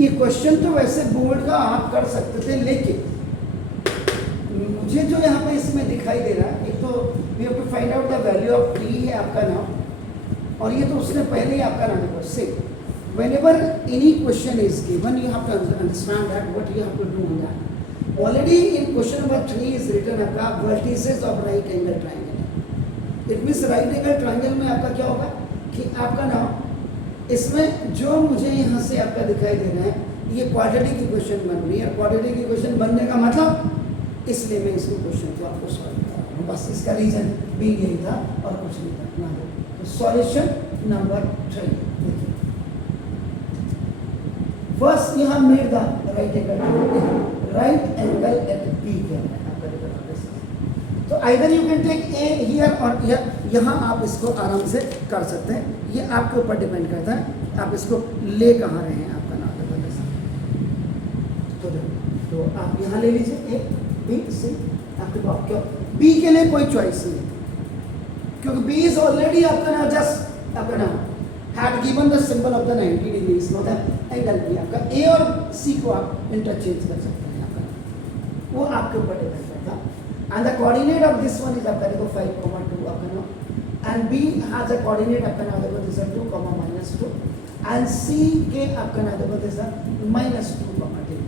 ये क्वेश्चन तो वैसे बोर्ड का आप कर सकते थे, लेकिन मुझे जो यहाँ पे इसमें दिखाई दे रहा है, एक तो we have to find out the value of T है आपका नाम, और ये तो उसने पहले ही आपका नाम लिखा। से whenever any question is given, you have to understand that what you have to do on that. Already in question number 3 is written आपका vertices of right angle triangle. It means right angle triangle में आपका क्या होगा कि आपका नाम इसमें जो मुझे यहाँ से आपका दिखाई दे रहा है, ये क्वाड्रेटिक इक्वेशन बन रही है। क्वाड्रेटिक इक्वेशन बनने का मतलब, इसलिए मैं इसको क्वेश्चन को आपको सॉल्व कर रहा हूँ। बस इसका रीजन भी यही था और कुछ नहीं था ना। तो सॉल्यूशन नंबर 3 देखिए, first you have made the right angle at B के तो either you can take A here और यहाँ आप इसको आराम से कर सकते हैं। ये आपके ऊपर डिपेंड करता है आप इसको ले कहाँ रहे हैं आपका नाम तो आप यहाँ ले लीजिए ए बी सी। आपके पास क्यों बी के लिए कोई चॉइस नहीं, क्योंकि बी इज ऑलरेडी आपका नाम जस्ट आपका नाम had given the symbol of the 90 degrees, know the angle भी आपका ए और सी को आप इंटरचेंज कर सकते हैं आपका, वो आपके ऊपर डिपेंड करता है। And the coordinate of this one is आपका देखो 5,2 आपका no, and B has a coordinate आपका नाम देखो दिस इज 2, -2, एंड सी के आपका नाम देखो दिस इज -2, 3।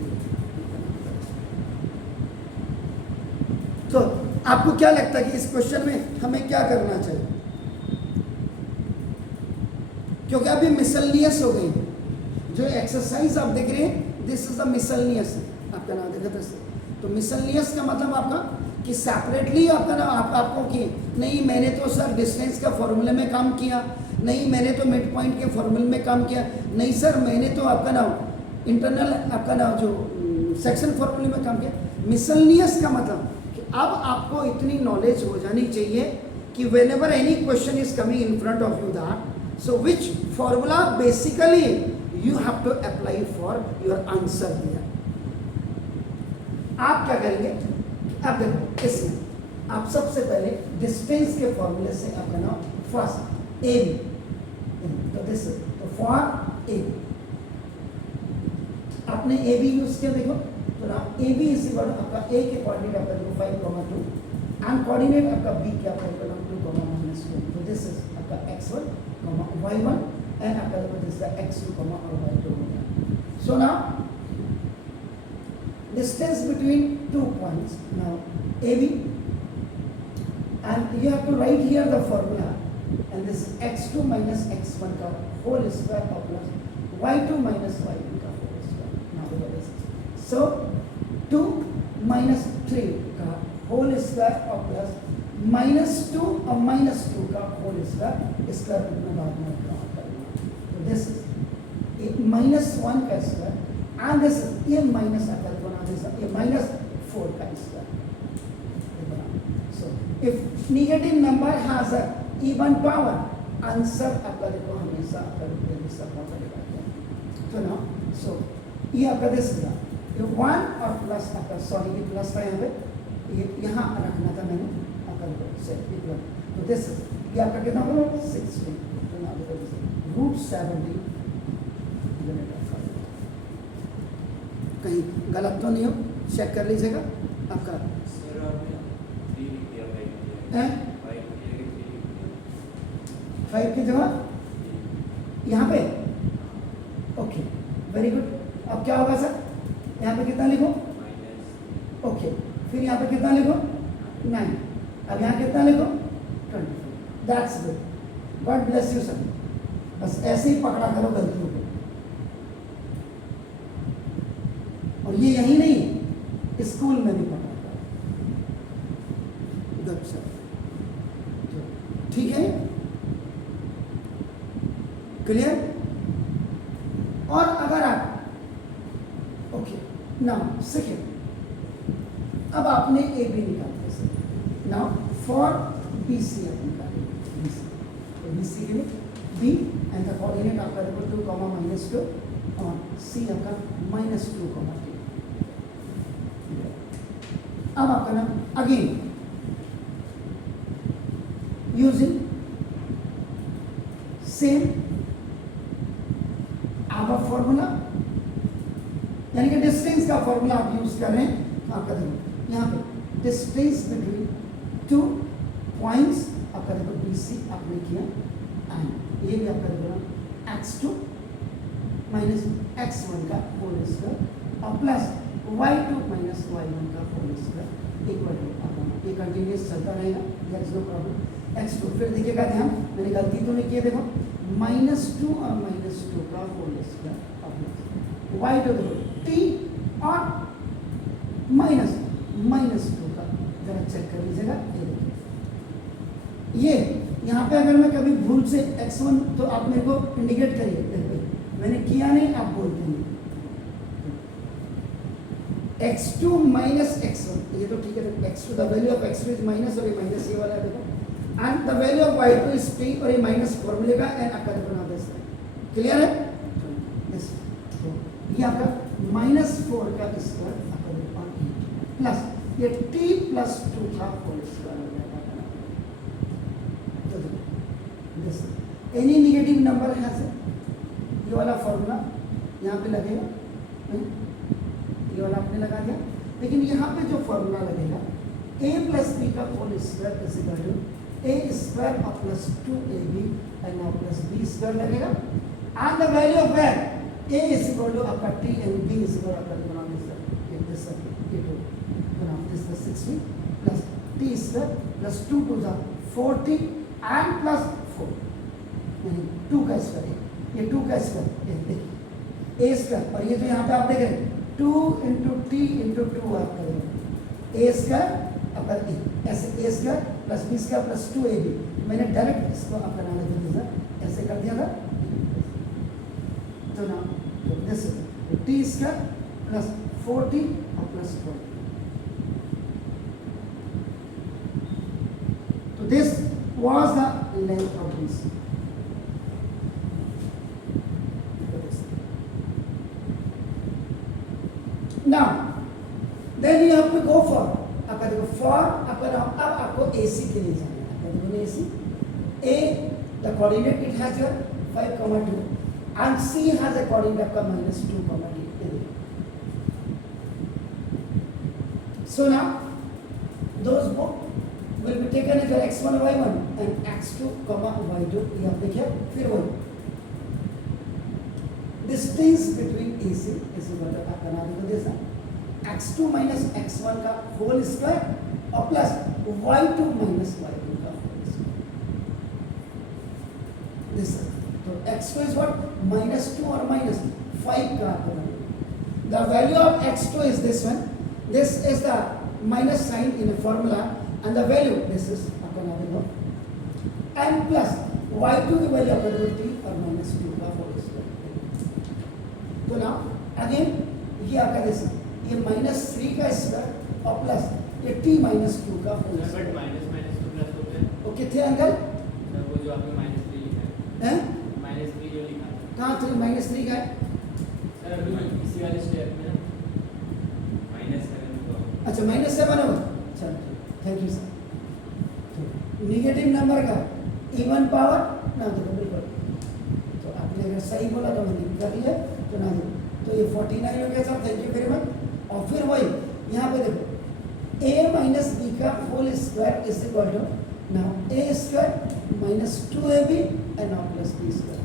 तो आपको क्या लगता है कि इस क्वेश्चन में हमें क्या करना चाहिए? क्योंकि अभी मिसलनियस हो गई, जो एक्सरसाइज आप देख रहे हैं दिस इज द मिसलनियस आपका नाम देखा था। तो मिसलनियस का मतलब आपका कि सेपरेटली आपका नाम आपको कि नहीं मैंने तो सर डिस्टेंस का फॉर्मूले में काम किया, नहीं मैंने तो मिड पॉइंट के फॉर्मूले में काम किया, नहीं सर मैंने तो आपका नाम इंटरनल आपका नाम जो सेक्शन फॉर्मूले में काम किया। मिसलनियस का मतलब कि अब आपको इतनी नॉलेज हो जानी चाहिए कि whenever any question is coming in front of you that, so which formula basically you have to apply for your answer here. आप क्या करेंगे? अब देखो इसमें आप सबसे पहले डिस्टेंस के फॉर्मूले से आपका नाम फर्स्ट ए बी, तो दिस तो फॉर ए आपने ए बी यूज किया देखो, तो ना ए बी इज इक्वल आपका ए के कोऑर्डिनेट आपका देखो 5,2 एंड कोऑर्डिनेट आपका बी के आपका इक्वल 2, -2, तो दिस इज आपका x1, y1 and after that is the x2, or y2. So now distance between 2 points now AB, and you have to write here the formula, and this is x2 minus x1 का whole square of plus y2 minus y1 का whole square. Now look at this. So 2 minus 3 का whole square of plus -2 और -2 का whole square, इसका में बाद में काम करना। तो दिस इज -1 का स्क्वायर एंड दिस ये माइनस आता है बना दिस ये -4 का square. So if negative number has a even power, answer आपका देखो हमेशा आपका दिस पावर लगाते हैं। तो ना सो ये आपका दिस है ये 1 और प्लस आपका सॉरी ये प्लस था यहाँ पे, ये यहाँ रखना था मैंने तो दिस ये आपका कितना होगा 60, तो ना √70 कहीं गलत तो नहीं हो, चेक कर लीजिएगा आपका 5 की जगह यहाँ पे ओके वेरी गुड। अब क्या होगा सर यहाँ पे कितना लिखो ओके, फिर यहाँ पे कितना लिखो 9, अब यहाँ कितना लिखो 20। That's good, God bless you sir. बस ऐसे ही पकड़ा करो गलतियों को, और ये यही नहीं स्कूल में भी पकड़ा करो। ठीक है क्लियर? और अगर आप ओके नाउ सेकेंड, अब आपने ए बी निकाल नाउ फॉर बी सी आप निकालेंगे बी सी के लिए बी एंड द कोऑर्डिनेट आपका देखो 2, -2 और सी आपका -2, 3। अब आपका नाम again using same our formula यानी कि डिस्टेंस का फॉर्मूला आप यूज कर रहे हैं, तो आपका देखो यहाँ पे डिस्टेंस बिटवीन टू पॉइंट्स आपका देखो BC आपने किया, एंड ये भी आपका देखो ना x2 माइनस x1 का होल स्क्वायर और प्लस y2 माइनस y1 का होल स्क्वायर इक्वल टू आपका ये कंटिन्यूस चलता रहेगा, दैट्स नो प्रॉब्लम। x2 फिर देखिएगा ध्यान, मैंने गलती तो नहीं की है, देखो -2 और -2 का होल स्क्वायर और y2 देखो t और -2 का, जरा चेक कर लीजिएगा। ये देखिए, ये यहाँ पे अगर मैं कभी भूल से x1 तो आप मेरे को इंडिकेट करिए, मैंने किया नहीं आप बोल देंगे x2 माइनस x1, ये तो ठीक है, x2 the value of x2 is minus और ये माइनस ये वाला है देखो, and the value of y2 is t और ये माइनस फॉर्मूले का एंड आपका देखो ना दिस क्लियर है, यस। तो ये आपका -4 का स्क्वायर आपका देखो प्लस ये t प्लस 2 का होल स्क्वायर हो जाएगा। तो दिस एनी नेगेटिव नंबर है से ये वाला फॉर्मूला यहाँ पे लगेगा, ये वाला आपने लगा दिया, लेकिन यहाँ पे जो फॉर्मूला लगेगा a प्लस b का whole square is equal to a square और plus 2ab and now plus b square लगेगा, and the value of that a is equal to आपका t and b is equal आपका बना this ये टू बना this 60 plus t square plus 2 to the 40 and plus 4 यानी 2 का square, ये 2 का स्क्वायर ये देखिए a स्क्वायर, और ये जो यहाँ पे आप देख रहे हैं 2 इंटू टी इंटू 2 आप करेंगे a स्क्वायर अपर ए, ऐसे a square plus b square plus 2ab, मैंने डायरेक्ट इसको आप बनाने के लिए ऐसे कर दिया था, तो ना दिस t स्क्वायर प्लस 40 और प्लस 4, तो this was the length of this। Now, then you have to go for आपका देखो for अब आपको AC के लिए जाना है, आपका देखो AC A the coordinate it has your 5,2 and C has a coordinate आपका -2,8। So now those both will be taken as your x1 y1 and x2 y2, ये आप देखिए, फिर वही distance between AC is equal to आपका नाम देखो जैसा x2 माइनस x1 का होल स्क्वायर और प्लस y2 माइनस y2 का होल स्क्वायर, दिस तो x2 इज व्हाट -2 और -5 का आपका, the value of x2 is this one, this is the minus sign in a formula and the value this is आपका नाम देखो and plus y2 की value आपका देखो t और -2 का होल स्क्वायर। तो ना अगेन ये आपका जैसे ये -3 का स्क्वायर और प्लस ये t -2 का whole square, but minus two plus हो गया, वो कितने अंकल सर वो जो आपने -3 लिखा हैं, है -3 जो लिखा है कहाँ थे -3 का है, सर अभी इसी वाले स्टेप में ना -7 होगा। अच्छा -7 होगा, चलो thank you sir. Negative number का इवन पावर ना देखो बिल्कुल, तो आपने अगर सही बोला तो मैंने कर लिया, तो ना देखो तो ये 49 हो गया sir, thank you very much. और फिर वही यहाँ पे देखो a माइनस बी का whole square is equal to now a square minus 2ab and now plus b square,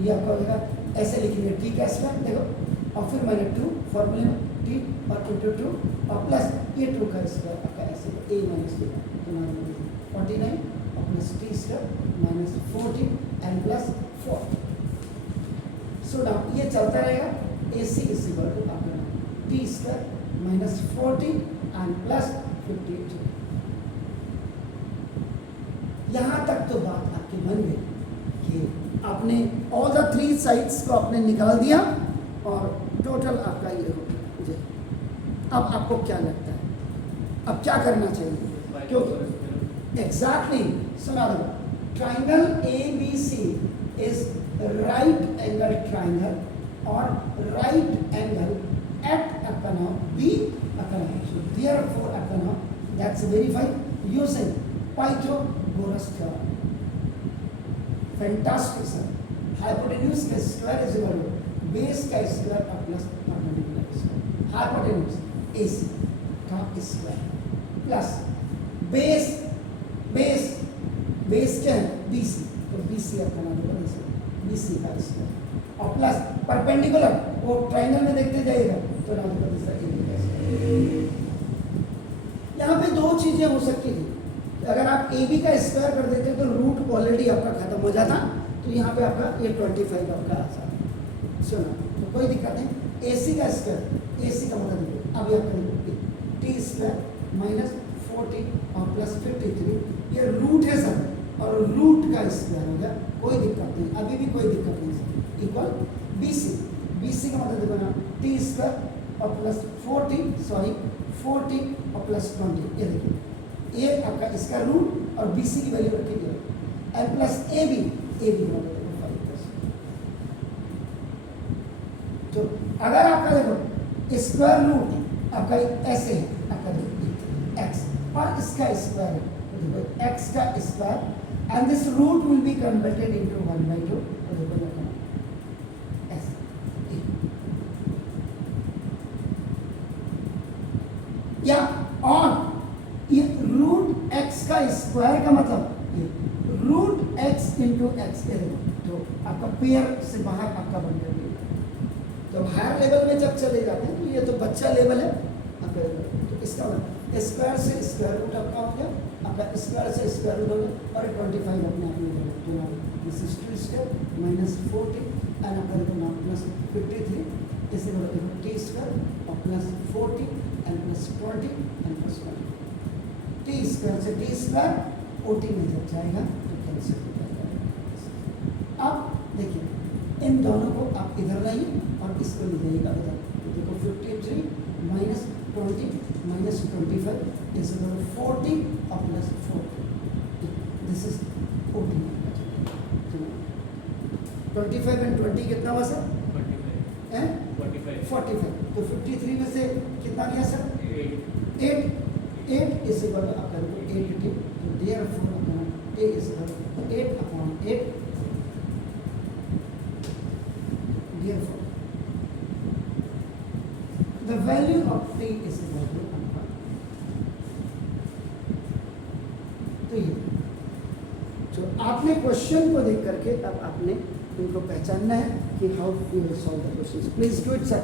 ये आपका होगा ऐसे लिखेंगे t का स्क्वायर देखो और फिर मैंने 2 फॉर्मूले में t और इंटू 2 और प्लस ये 2 का स्क्वायर आपका ऐसे a माइनस b, तो ना 49 और plus t square minus 40 and plus 4। So now ये चलता रहेगा, AC इज इक्वल टू आपका t square minus 40 and plus 52। यहाँ तक तो बात आपके मन में कि आपने ऑल द 3 साइड्स को आपने निकाल दिया और टोटल आपका ये हो गया जी। अब आपको क्या लगता है, अब क्या करना चाहिए, क्योंकि एग्जैक्टली सुना दो, triangle ABC is right angle triangle और right angle at B. So therefore that's verified using Pythagoras theorem। Fantastic sir। Hypotenuse का square is equal to base का स्क्वायर और plus perpendicular square, hypotenuse AC का square plus base base base क्या है BC, तो BC आपका नाम होगा BC का स्क्वायर और प्लस परपेंडिकुलर वो ट्रायंगल में देखते जाइएगा तो नाम होगा दूसरा AB का स्क्वायर। यहाँ पे दो चीजें हो सकती थी, अगर आप AB का स्क्वायर कर देते तो रूट ऑलरेडी आपका खत्म हो जाता, तो यहाँ पे आपका ये 25 आपका आ जाता। सुनो तो कोई दिक्कत नहीं, AC का स्क्वायर, AC का मतलब देखो अब ये आपका टी स्क्वायर माइनस 40 और प्लस 53, ये रूट है सर और रूट का स्क्वायर हो गया, कोई दिक्कत नहीं, अभी भी कोई दिक्कत नहीं सर, इक्वल BC, BC का मतलब देखो ना टी स्क्वायर और प्लस 40 और प्लस 20, ये देखिए ये आपका इसका रूट और BC की वैल्यू रखिए एंड प्लस AB का मतलब देखो 5%। तो अगर आपका देखो स्क्वायर रूट आपका ऐसे है, आपका देखो x और इसका स्क्वायर है, तो देखो x का square and this root will be converted into 1/2, तो देखो ऐसे या और ये रूट x का स्क्वायर का मतलब ये रूट x इंटू एक्स, तो आपका पेयर से बाहर आपका बन गया। तो हायर लेवल में जब चले जाते हैं तो ये तो बच्चा लेवल है आपका, तो इसका मतलब स्क्वायर से स्क्वायर रूट आपका हो गया, आपका स्क्वायर से स्क्वायर रूट हो गया और 25 अपने आप में हो गया, तो ना this is T square minus 40 and आपका देखो ना प्लस 53, इसे बोलो देखो टी स्क्वायर और plus 40 and plus 20 and plus 20, T square से टी स्क्वायर 40 में जब जाएगा तो कैंसिल हो जाएगा। अब देखिए इन दोनों को आप इधर लाइए और इसको ले जाइएगा उधर, तो देखो 53 माइनस 20 माइनस 25 इज 40 और प्लस 40, दिस इज 40 25 एंड 20 कितना हुआ सर 45, तो 53 में से कितना गया सर 8 इज इक्वल टू आपका 8t, तो देयरफॉर अपना t is equal to 8/8, therefore the value of t is equal to 1. तो ये तो आपने क्वेश्चन को देख करके अब आपने इनको पहचानना है कि how you will solve the question, please do it sir.